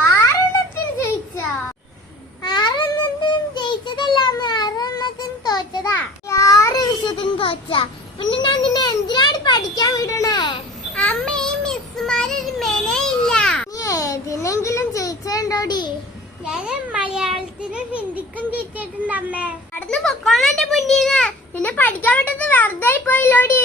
6 ജയിച്ചോ? 6 ജയിച്ചതല്ലാന്ന് 6 തോറ്റതാ. 6 വിഷയത്തിന് തോറ്റ. പിന്നെ ഞാൻ നിന്നെ എന്തിനാണ് പഠിക്കാൻ വിടണേ? അമ്മ ഈ മിസ്സുമാരൊരു മെനയില്ല. നീ ഏതിനെങ്കിലും ജയിച്ചോടി? ഞാൻ മലയാളത്തിനും ഹിന്ദിക്കും ജയിച്ചിട്ടുണ്ട് അമ്മേ. അടുന്ന് പൊക്കോളെ മുന്നീന്ന്. നിന്നെ പഠിക്കാൻ വിട്ടത് വെറുതെ പോയില്ലോടി.